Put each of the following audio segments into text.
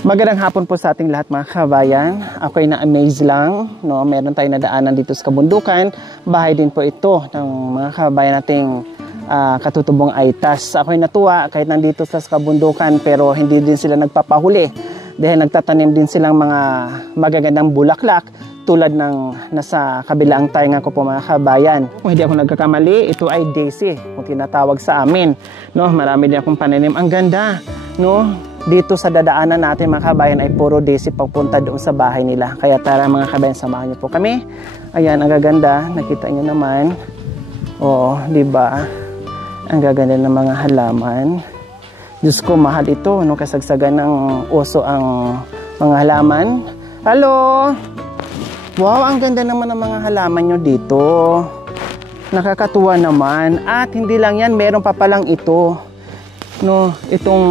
Magandang hapon po sa ating lahat mga kabayan. Ako ay na-amaze lang, no? Meron tayong nadaanan dito sa kabundukan. Bahay din po ito ng mga kabayan nating katutubong Aitas. Ako ay natuwa kahit nandito sa kabundukan pero hindi din sila nagpapahuli dahil nagtatanim din silang mga magagandang bulaklak tulad ng nasa kabilang tainga ko po mga kabayan. Kung hindi ako nagkakamali, ito ay daisy kung tinatawag sa amin. No, marami din akong pananim. Ang ganda, no? Dito sa dadaanan natin mga kabayan ay puro daisy papunta doon sa bahay nila. Kaya tara mga kabayan, samahan niyo po kami. Ayan, ang gaganda. Nakita niyo naman. Oh, di ba? Ang gaganda ng mga halaman. Diyos ko, mahal ito. No? Kasagsagan ng uso ang mga halaman. Hello! Wow, ang ganda naman ng mga halaman nyo dito. Nakakatuwa naman. At hindi lang yan, meron pa palang ito. No, itong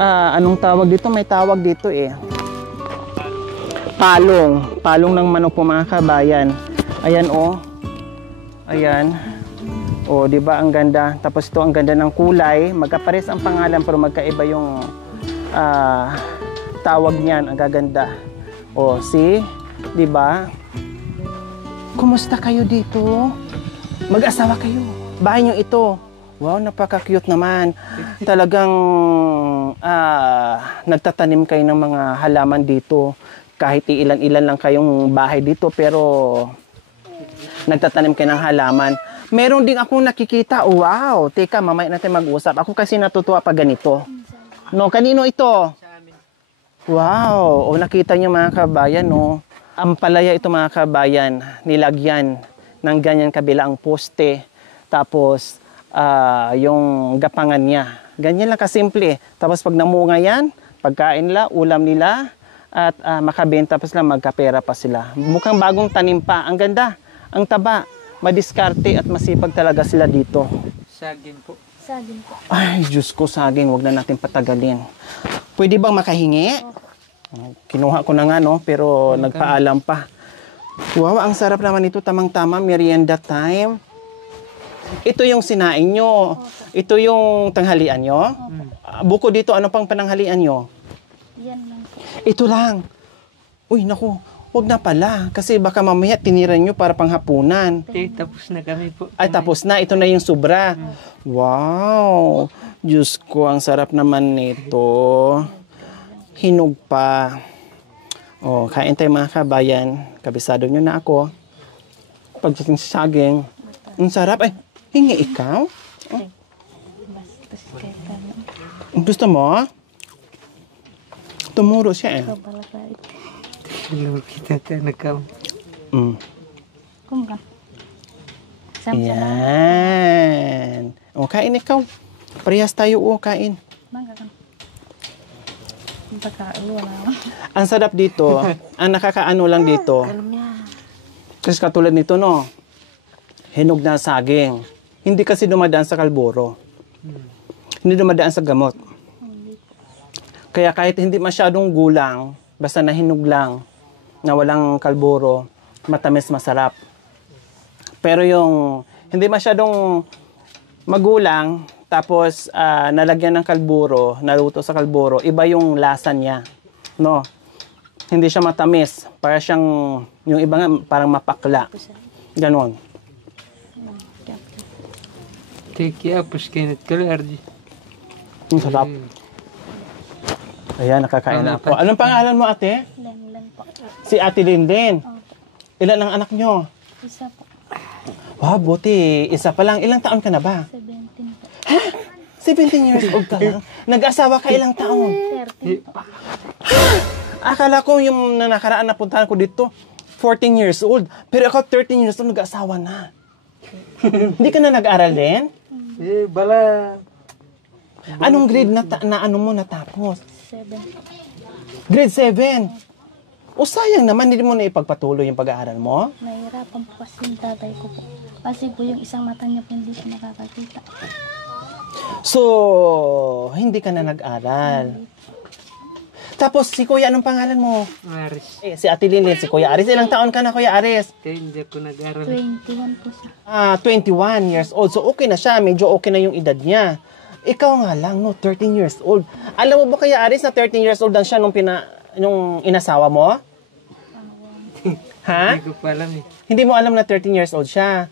anong tawag dito? May tawag dito eh. Palong. Palong ng manok po mga kabayan. Ayan oh. Ayan. Oh, 'di ba ang ganda? Tapos ito ang ganda ng kulay. Magkapares ang pangalan pero magkaiba yung tawag niyan. Ang gaganda. Oh, see? 'Di ba? Kumusta kayo dito? Mag-asawa kayo. Bahay niyo ito. Wow, napaka-cute naman. Talagang nagtatanim kayo ng mga halaman dito. Kahit ilan-ilan lang kayong bahay dito, pero nagtatanim kayo ng halaman. Meron din akong nakikita. Wow, teka, mamaya natin mag-usap. Ako kasi natutuwa pag ganito. No, kanino ito? Wow, o nakita niyo mga kabayan, no? Ang palaya ito mga kabayan, nilagyan ng ganyan kabilang poste. Tapos, yung gapangan niya. Ganyan lang kasimple. Tapos pag namunga yan, pagkain nila, ulam nila, at makabenta pa sila, magkapera pa sila. Mukhang bagong tanim pa. Ang ganda, ang taba, madiskarte at masipag talaga sila dito. Saging po. Saging po. Ay, Diyos ko, saging. Huwag na natin patagalin. Pwede bang makahingi? Kinuha ko na nga, no? Pero nagpaalam pa. Wow, ang sarap naman ito. Tamang-tama, merienda time. Ito yung sinaing nyo. Ito yung tanghalian nyo. Buko dito, ano pang pananghalian nyo? Yan lang po. Ito lang. Uy, naku. Huwag na pala. Kasi baka mamaya tiniran nyo para panghapunan. Tapos na kami po. Ay, tapos na. Ito na yung sobra. Wow. Diyos ko, ang sarap naman nito. Hinog pa. Oh, kain tayo mga kabayan. Kabisado nyo na ako. Pagdating sa saging. Ang sarap. Ay, hingi ikaw? Oh. Gusto mo? Tumuro siya eh. Kita tayo nagkaw. Kumga. Ayan. O, kain ikaw. Parehas tayo o, kain. Ang sarap dito. Ang nakakaano lang dito. Kasi katulad nito, no? Hinog na saging. Hindi kasi dumadaan sa kalburo. Hindi dumadaan sa gamot. Kaya kahit hindi masyadong gulang, basta nahinog lang, na walang kalburo, matamis, masarap. Pero yung hindi masyadong magulang, tapos nalagyan ng kalburo, naluto sa kalburo, iba yung lasa niya. No? Hindi siya matamis. Para siyang, yung iba nga, parang mapakla. Ganon. Teki apos kayo nagkalardi. Ang sarap. Ayan, nakakain na ako. Anong pangalan mo, ate? Lenlen po. Si Ate Linden. Ilan ang anak nyo? Isa po. Wow, buti. Isa pa lang. Ilang taon ka na ba? 17 po. 17 years old ka lang? Nag-asawa ka ilang taon? 13 po. Akala ko yung nakaraan na puntahan ko dito, 14 years old. Pero ako 13 years old, nag-asawa na. Hindi ka na nag-aral din? Bala. Anong grade na ano mo natapos? 7 po. Grade 7. O sayang naman, hindi mo na ipagpatuloy yung pag-aaral mo? Nahihirapan po kasi yung tatay ko po. Kasi po yung isang mata niya po hindi siya nakakakita. So, hindi ka na nag-aral. Tapos, si Kuya, anong pangalan mo? Aris. Si Ate Linden, si Kuya Aris. Ilang taon ka na, Kuya Aris? Kaya hindi ako nag-aral. 21 po siya. 21 years old. So, okay na siya. Medyo okay na yung edad niya. Ikaw nga lang, no, 13 years old. Alam mo ba kaya, Aris, na 13 years old lang siya nung inasawa mo? Ha? Hindi ko pa alam eh. Hindi mo alam na 13 years old siya.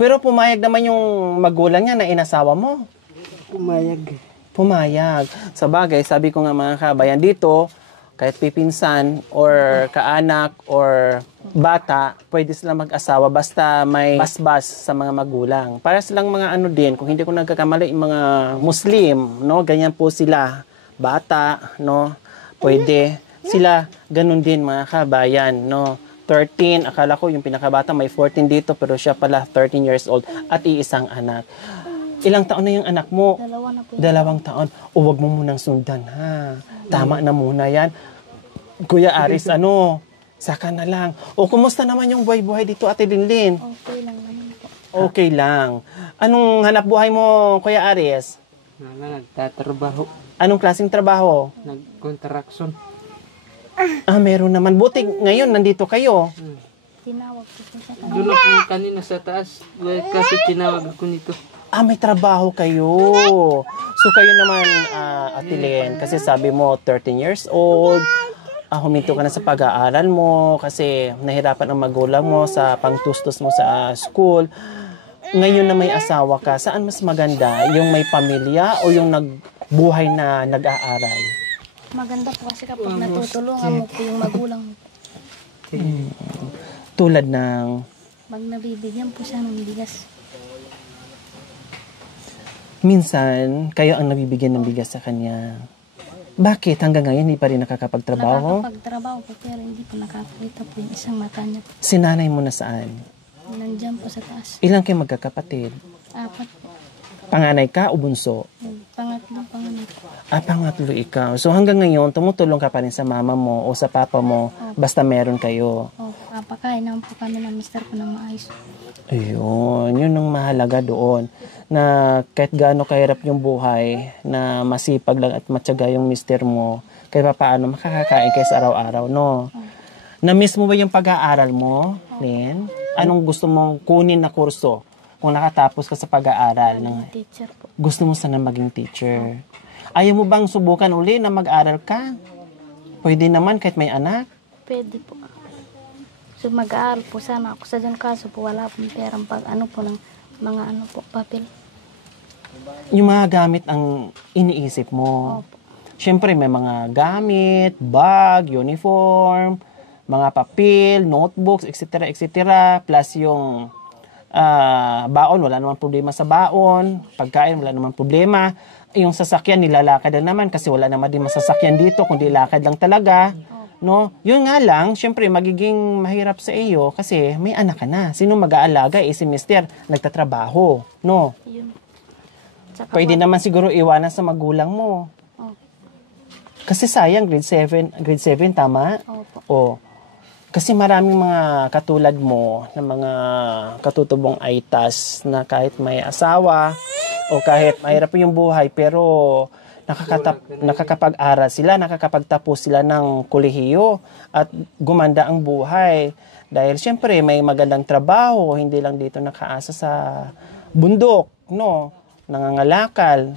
Pero pumayag naman yung magulang niya na inasawa mo. Pumayag. Pumayag. Sa bagay, sabi ko nga mga kabayan, dito, kahit pipinsan or kaanak or bata, pwede silang mag-asawa basta may basbas sa mga magulang. Para silang mga ano din, kung hindi ko nagkakamali, yung mga Muslim, no? Ganyan po sila. Bata, no? Pwede. Sila, ganun din mga kabayan, no? 13, akala ko yung pinakabata may 14 dito, pero siya pala 13 years old at iisang anak. Ilang taon na yung anak mo? 2 na po. 2 taon. O, wag mo munang sundan, ha? Tama na muna yan. Kuya Aris, saka na lang. O, kumusta naman yung buhay-buhay dito, Ate Linlin? Okay lang naman po. Okay lang. Anong hanap buhay mo, Kuya Aris? Nagtatrabaho. Anong klaseng trabaho? Nag-contraction. Meron naman. Buti ngayon, nandito kayo. Tinawag ko po siya Doon ako kanina sa taas. Kasi tinawag ako nito. May trabaho kayo. So, kayo naman, Ate Len, kasi sabi mo, 13 years old, huminto ka na sa pag-aaral mo kasi nahirapan ang magulang mo sa pangtustos mo sa school. Ngayon na may asawa ka, saan mas maganda? Yung may pamilya o yung buhay na nag-aaral? Maganda po kasi kapag natutulungan mo po yung magulang mo. Tulad ng... Pag nabibigyan po siya ng bigas. Minsan, kayo ang nabibigyan ng bigas sa kanya. Bakit? Hanggang ngayon, hindi pa rin nakakapagtrabaho? Nakakapagtrabaho po, pero hindi po nakakita po yung isang mata niya. Sinanay mo na saan? Nandiyan po sa taas. Ilang kayo magkakapatid? 4 po. Panganay ka o bunso? Pangatlo po. Pangatlo ikaw. So hanggang ngayon, tumutulong ka pa rin sa mama mo o sa papa mo, basta meron kayo. Pakain naman po kami ng mister ko ng maayos. Ayun, yun ang mahalaga doon. Na kahit gaano kahirap yung buhay, na masipag lang at matyaga yung mister mo, kahit paano makakakain kayo sa araw-araw, no? Na-miss mo ba yung pag-aaral mo, Lynn? Anong gusto mong kunin na kurso kung nakatapos ka sa pag-aaral? Teacher po. Gusto mo sana maging teacher. Ayaw mo bang subukan uli na mag-aral ka? Pwede naman kahit may anak. Pwede po. So mag-aaral po sana ako sa dyan, kaso po wala pong perang pag ng mga papel. Yung mga gamit ang iniisip mo. Opo. Siyempre may mga gamit, bag, uniform, mga papel, notebooks, etc. Plus yung baon, wala naman problema sa baon. Pagkain, wala naman problema. Yung sasakyan, nilalakad lang naman kasi wala naman din masasakyan dito, kundi lakad lang talaga. No? Yun nga lang, syempre magiging mahirap sa iyo kasi may anak ka na. Sino mag-aalaga? Si mister, nagtatrabaho. No? Yun. Pwede naman siguro iwanan sa magulang mo. Kasi sayang, grade 7, tama? Opo. Kasi maraming mga katulad mo na mga katutubong aitas na kahit may asawa o kahit mahirap yung buhay pero nakakapag-aral sila, nakakapagtapos sila ng kolehiyo at gumanda ang buhay. Dahil siyempre may magandang trabaho, hindi lang dito nakaasa sa bundok, no? Nangangalakal.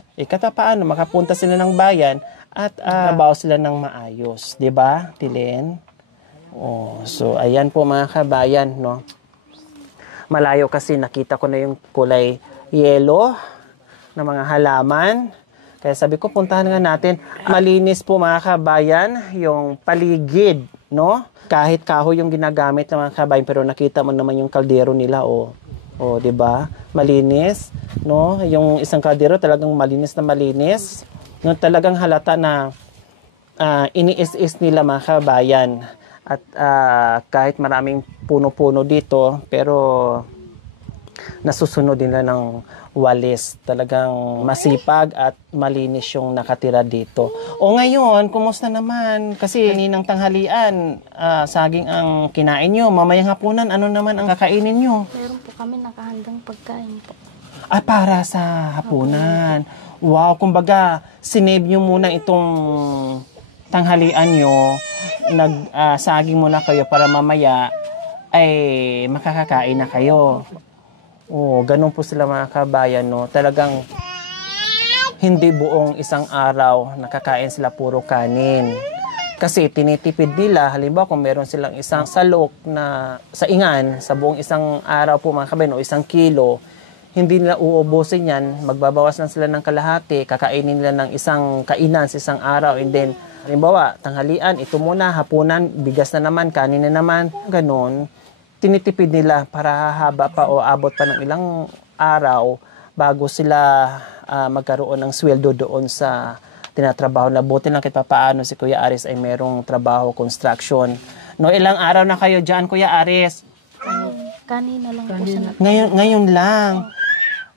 Paano makapunta sila ng bayan at trabaho sila ng maayos, 'di ba, Tilen? So ayan po mga kabayan, no. Malayo kasi nakita ko na yung kulay yellow na mga halaman. Kaya sabi ko puntahan nga natin. Malinis po mga kabayan yung paligid, no? Kahit kahoy yung ginagamit ng mga kabayan pero nakita mo naman yung kaldero nila, 'di ba? Malinis, no? Yung isang kaldero talagang malinis na malinis. No, talagang halata na iniis-is nila mga kabayan. At kahit maraming puno-puno dito, pero nasusunod nila ng walis. Talagang masipag at malinis yung nakatira dito. Ngayon, kumusta naman? Kasi kaninang tanghalian, saging ang kinain nyo. Mamayang hapunan, ano naman ang kakainin nyo? Meron po kami nakahandang pagkain po. Para sa hapunan. Wow, kumbaga, sinave nyo muna itong tanghalian nyo, saging muna kayo para mamaya ay makakakain na kayo. Ganun po sila mga kabayan, no? Talagang hindi buong isang araw nakakain sila puro kanin. Kasi tinitipid nila, halimbawa kung meron silang isang salok na saingan sa buong isang araw po mga kabayan o 1 kilo, hindi nila uubusin yan, magbabawas lang sila ng kalahati, kakainin nila ng isang kainan sa isang araw, and then halimbawa, tanghalian, ito muna, hapunan, bigas na naman, kanin na naman, ganon. Tinitipid nila para hahaba pa o abot pa ng ilang araw bago sila magkaroon ng sweldo doon sa tinatrabaho. Buti lang kahit papaano si Kuya Aris ay merong trabaho, construction. No, ilang araw na kayo dyan, Kuya Aris? Kanina lang po siya. Ngayon lang.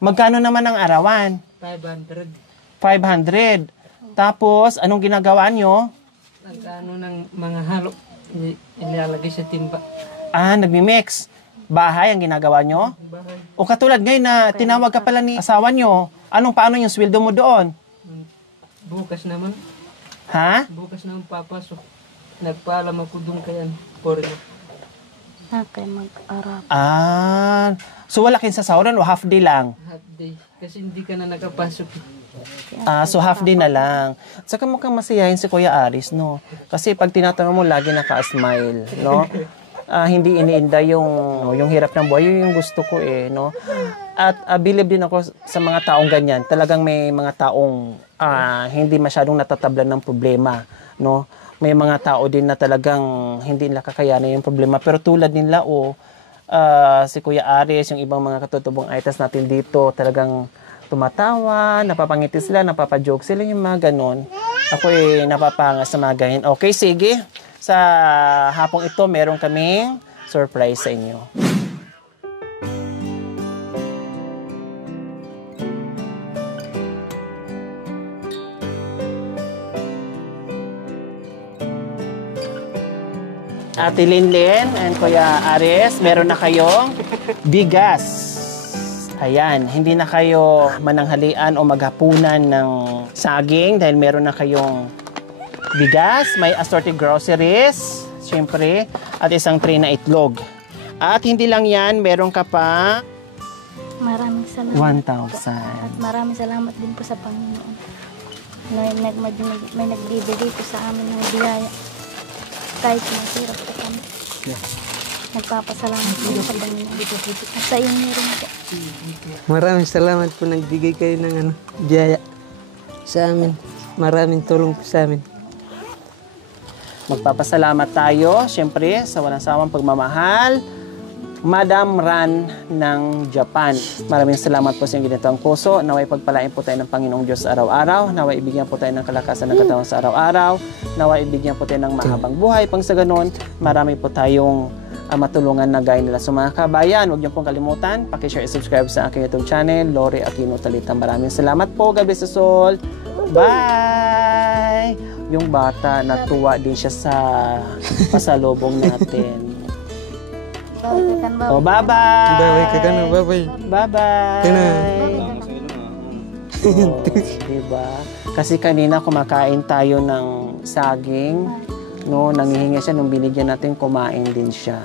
Magkano naman ang arawan? 500. 500. Tapos, anong ginagawa nyo? Nag-ano ng mga halo. Ilalagay sa timba. Nagmi-mix. Bahay ang ginagawa nyo? Bahay. O katulad ngayon na tinawag ka pala ni asawa nyo, paano yung sweldo mo doon? Bukas naman. Ha? Bukas naman papasok. Nagpaalam ako doon kay Porno. Kaya mag-arap. So wala kin sa sahuran o half day lang? Half day. Kasi hindi ka na nakapasok. So half day na lang. Saka mukhang masiyahin si Kuya Aris, no? Kasi pag tinatanong mo, lagi naka-smile, no? Hindi iniinda yung hirap ng buhay. Yun yung gusto ko no? At believe din ako sa mga taong ganyan. Talagang may mga taong hindi masyadong natatablan ng problema, no? May mga tao din na talagang hindi nila kakayanan yung problema. Pero tulad nila, si Kuya Aris, yung ibang mga katutubong aitas natin dito, talagang tumatawa, napapangiti sila, napapajoke sila, yung mga ganon. Ako napapangas sa mga ganyan. Okay, sige. Sa hapong ito, meron kaming surprise sa inyo. Ate Linlin and Kuya Aris, meron na kayong bigas. Ayan, hindi na kayo mananghalian o maghapunan ng saging dahil meron na kayong bigas, may assorted groceries, syempre, at isang tray na itlog. At hindi lang yan, meron ka pa Maraming salamat. 1,000. At maraming salamat din po sa Panginoon. May nagbibigay po sa amin ng biyaya. Kahit masirap po kami. Nagpapasalamat po sa Panginoon. At sa inyo rin po. Maraming salamat po nagbigay kayo ng biyaya sa amin. Maraming tulong po sa amin. Magpapasalamat tayo, syempre, sa walang sawang pagmamahal. Madam Ran ng Japan. Maraming salamat po sa inyong ginitawang puso. Naway pagpalain po tayo ng Panginoong Diyos araw-araw. Naway ibigyan po tayo ng kalakasan ng katawan sa araw-araw. Naway ibigyan po tayo ng mahabang buhay. Pang sa ganon, marami po tayong matulungan na gaya nila. So mga kabayan, huwag niyo pong kalimutan, pakishare and subscribe sa aking YouTube channel, Lori Aquino Talita. Maraming salamat po. God bless us all. Bye! Yung bata, natuwa din siya sa pasalubong natin. Oh, bye-bye! Bye-bye ka na, bye-bye. Bye-bye! Kaya na. Oh, diba? Kasi kanina kumakain tayo ng saging, no? Nangihingi siya, nung binigyan natin, kumain din siya.